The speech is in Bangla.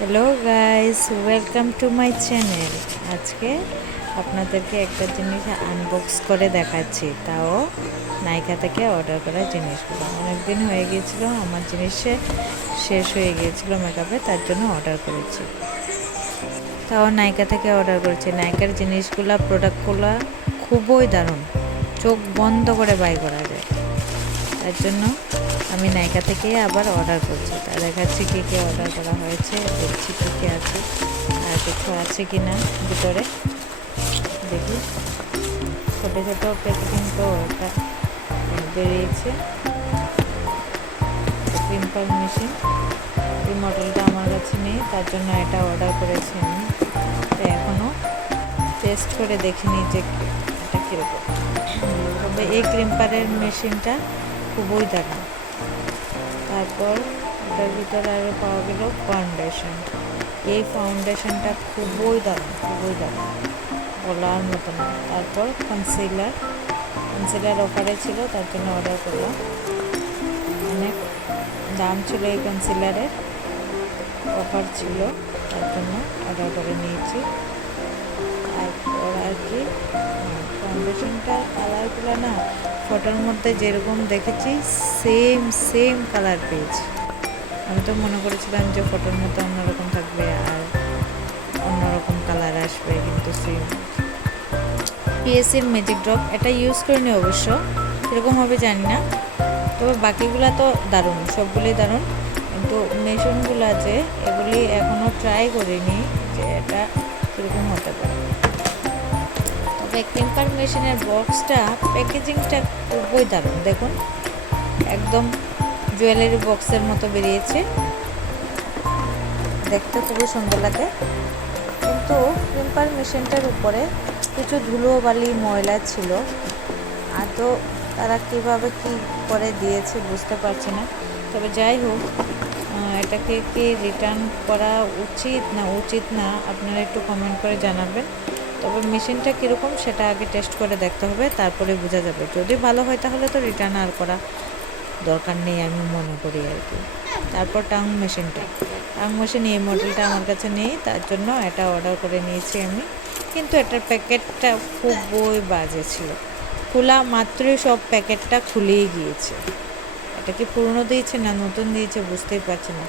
Hello guys, welcome to my channel. আজকে আপনাদেরকে একটা জিনিস আনবক্স করে দেখাচ্ছি, তাও নাইকা থেকে অর্ডার করা জিনিসগুলো। অনেক দিন হয়ে গিয়েছিল, আমার জিনিস শেষ হয়ে গিয়েছিল মেকআপে, তার জন্য অর্ডার করেছি। তাও নাইকা থেকে অর্ডার করেছি। নাইকার জিনিসগুলো, প্রোডাক্টগুলো খুবই দারুণ, চোখ বন্ধ করে বাই করা যায়। তার জন্য আমি নাইকা থেকেই আবার অর্ডার করছি। তা দেখাচ্ছি কী কী অর্ডার করা হয়েছে, দেখছি কী কী আছে আর কিছু আছে কি না ভিতরে। দেখি, ছোটো ছোটো প্যাকেজিং তো একটা বেরিয়েছে, পিম্পল মেশিন। এই মডেলটা আমার কাছে নেই, তার জন্য এটা অর্ডার করেছি আমি। তো এখনও টেস্ট করে দেখিনি যে এটা কীরকম। তবে এই ক্রিম্পারের মেশিনটা খুবই দারুণ। তারপর এটার ভিতরে আরও পাওয়া গেল ফাউন্ডেশন। এই ফাউন্ডেশনটা খুবই দারুণ, বলার মতো না। তারপর কনসিলার অফারে ছিল, তার জন্য অর্ডার করলাম। অনেক দাম ছিল এই কনসিলারের, অফার ছিল, তার জন্য অর্ডার করে নিয়েছি। তারপর আর কি, ফাউন্ডেশনটার কালারগুলো না ফটোর মধ্যে যেরকম দেখেছি সেম কালার পেয়েছি। আমি তো মনে করেছিলাম যে ফটোর মতো অন্যরকম থাকবে আর অন্যরকম কালার আসবে, কিন্তু সেম। পিএসসির ম্যাজিক ড্রপ, এটা ইউজ করিনি অবশ্য, কীরকম হবে জানি না। তবে বাকিগুলো তো দারুণ, সবগুলোই দারুণ, কিন্তু মেশিনগুলো আছে এগুলি এখনও ট্রাই করিনি যে এটা কীরকম হতে পারে। তবে ক্রিম্পার মেশিনের বক্সটা, প্যাকেজিংটা খুবই দারুণ। দেখুন, একদম জুয়েলারি বক্সের মতো বেরিয়েছে, দেখতে খুবই সুন্দর লাগে। কিন্তু ক্রিম্পার মেশিনটার উপরে কিছু ধুলো বালি ময়লা ছিল, আর তো তারা কীভাবে কী করে দিয়েছে বুঝতে পারছি না। তবে যাই হোক, এটাকে কি রিটার্ন করা উচিত না আপনারা একটু কমেন্ট করে জানাবেন। তবে মেশিনটা কীরকম সেটা আগে টেস্ট করে দেখতে হবে, তারপরে বোঝা যাবে। যদি ভালো হয় তাহলে তো রিটার্ন আর করা দরকার নেই আমি মনে করি আর কি। তারপর টাং মেশিন, এই মডেলটা আমার কাছে নেই, তার জন্য এটা অর্ডার করে নিয়েছি আমি। কিন্তু এটার প্যাকেটটা খুবই বাজে ছিল, খোলা মাত্রই সব প্যাকেটটা খুলেই গিয়েছে। এটা কি পুরনো দিয়েছে না নতুন দিয়েছে বুঝতেই পারছি না।